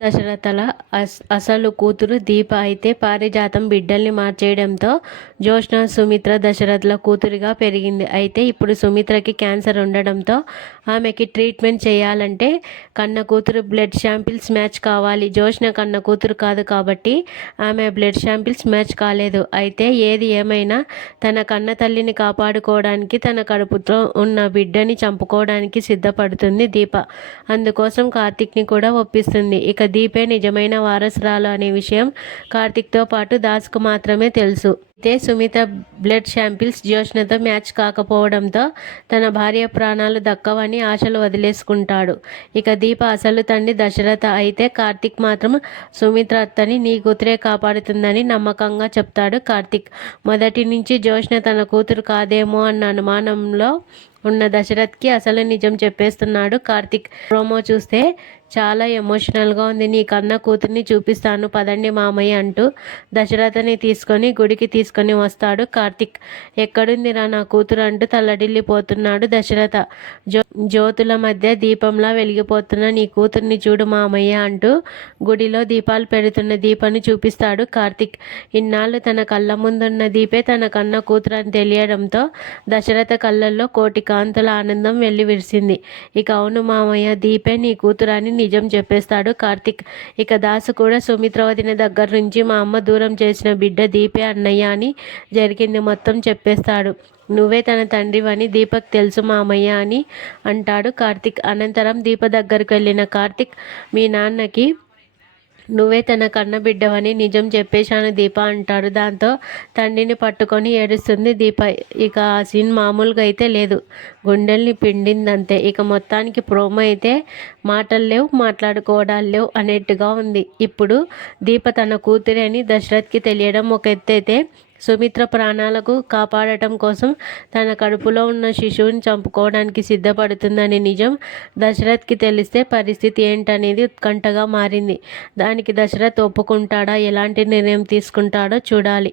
దశరథల అసలు కూతురు దీప అయితే పారిజాతం బిడ్డల్ని మార్చేయడంతో జ్యోత్స్న సుమిత్ర దశరథల కూతురిగా పెరిగింది. అయితే ఇప్పుడు సుమిత్రకి క్యాన్సర్ ఉండడంతో ఆమెకి ట్రీట్మెంట్ చేయాలంటే కన్న కూతురు బ్లడ్ శాంపిల్స్ మ్యాచ్ కావాలి. జ్యోత్స్న కన్న కూతురు కాదు కాబట్టి ఆమె బ్లడ్ శాంపిల్స్ మ్యాచ్ కాలేదు. అయితే ఏది ఏమైనా తన కన్న తల్లిని కాపాడుకోవడానికి తన కడుపుతో ఉన్న బిడ్డని చంపుకోవడానికి సిద్ధపడుతుంది దీప. అందుకోసం కార్తిక్ని కూడా ఒప్పిస్తుంది. ఇక దీపే నిజమైన వారసురాలు అనే విషయం కార్తిక్తో పాటు దాస్కు మాత్రమే తెలుసు. అయితే సుమిత బ్లడ్ శాంపిల్స్ జ్యోత్స్నతో మ్యాచ్ కాకపోవడంతో తన భార్య ప్రాణాలు దక్కవని ఆశలు వదిలేసుకుంటాడు. ఇక దీప అసలు తండ్రి దశరథ అయితే కార్తిక్ మాత్రం సుమిత్ర అత్తని నీ కూతురే కాపాడుతుందని నమ్మకంగా చెప్తాడు కార్తిక్. మొదటి నుంచి జ్యోత్స్న తన కూతురు కాదేమో అన్న అనుమానంలో ఉన్న దశరథ్కి అసలు నిజం చెప్పేస్తున్నాడు కార్తిక్. ప్రోమో చూస్తే చాలా ఎమోషనల్గా ఉంది. నీ కన్న కూతుర్ని చూపిస్తాను పదండి మామయ్య అంటూ దశరథని తీసుకొని గుడికి తీసుకొని వస్తాడు కార్తిక్. ఎక్కడుందిరా నా కూతురు అంటూ తల్లడిల్లిపోతున్నాడు దశరథ. జ్యోతుల మధ్య దీపంలా వెలిగిపోతున్న నీ కూతుర్ని చూడు మామయ్య అంటూ గుడిలో దీపాలు పెడుతున్న దీపని చూపిస్తాడు కార్తిక్. ఇన్నాళ్ళు తన కళ్ళ ముందున్న దీపే తన కన్న కూతురు అని తెలియడంతో దశరథ కళ్ళల్లో కోటి కాంతుల ఆనందం వెళ్ళి విరిసింది. ఇక అవును మామయ్య దీపే నీ కూతురు అని నిజం చెప్పేస్తాడు కార్తిక్. ఇక దాసు కూడా సుమిత్ర వదిన దగ్గర నుంచి మా అమ్మ దూరం చేసిన బిడ్డ దీపే అన్నయ్య అని జరిగింది మొత్తం చెప్పేస్తాడు. నువ్వే తన తండ్రివని దీపక్ తెలుసు మామయ్య అని అంటాడు కార్తిక్. అనంతరం దీప దగ్గరకు వెళ్ళిన కార్తిక్ మీ నాన్నకి నువ్వే తన కన్న బిడ్డవని నిజం చెప్పేశాను దీప అంటాడు. దాంతో తండ్రిని పట్టుకొని ఏడుస్తుంది దీప. ఇక ఆ సీన్ మామూలుగా అయితే లేదు, గుండెల్ని పిండిందంతే. ఇక మొత్తానికి ప్రోమో అయితే మాటలు లేవు, మాట్లాడుకోవడాలు లేవు అనేట్టుగా ఉంది. ఇప్పుడు దీప తన కూతురే అని దశరథ్కి తెలియడం ఒక ఎత్తైతే సుమిత్ర ప్రాణాలకు కాపాడటం కోసం తన కడుపులో ఉన్న శిశువుని చంపుకోవడానికి సిద్ధపడుతుందనే నిజం దశరథ్కి తెలిస్తే పరిస్థితి ఏంటనేది ఉత్కంఠగా మారింది. దానికి దశరథ్ ఒప్పుకుంటాడా, ఎలాంటి నిర్ణయం తీసుకుంటాడో చూడాలి.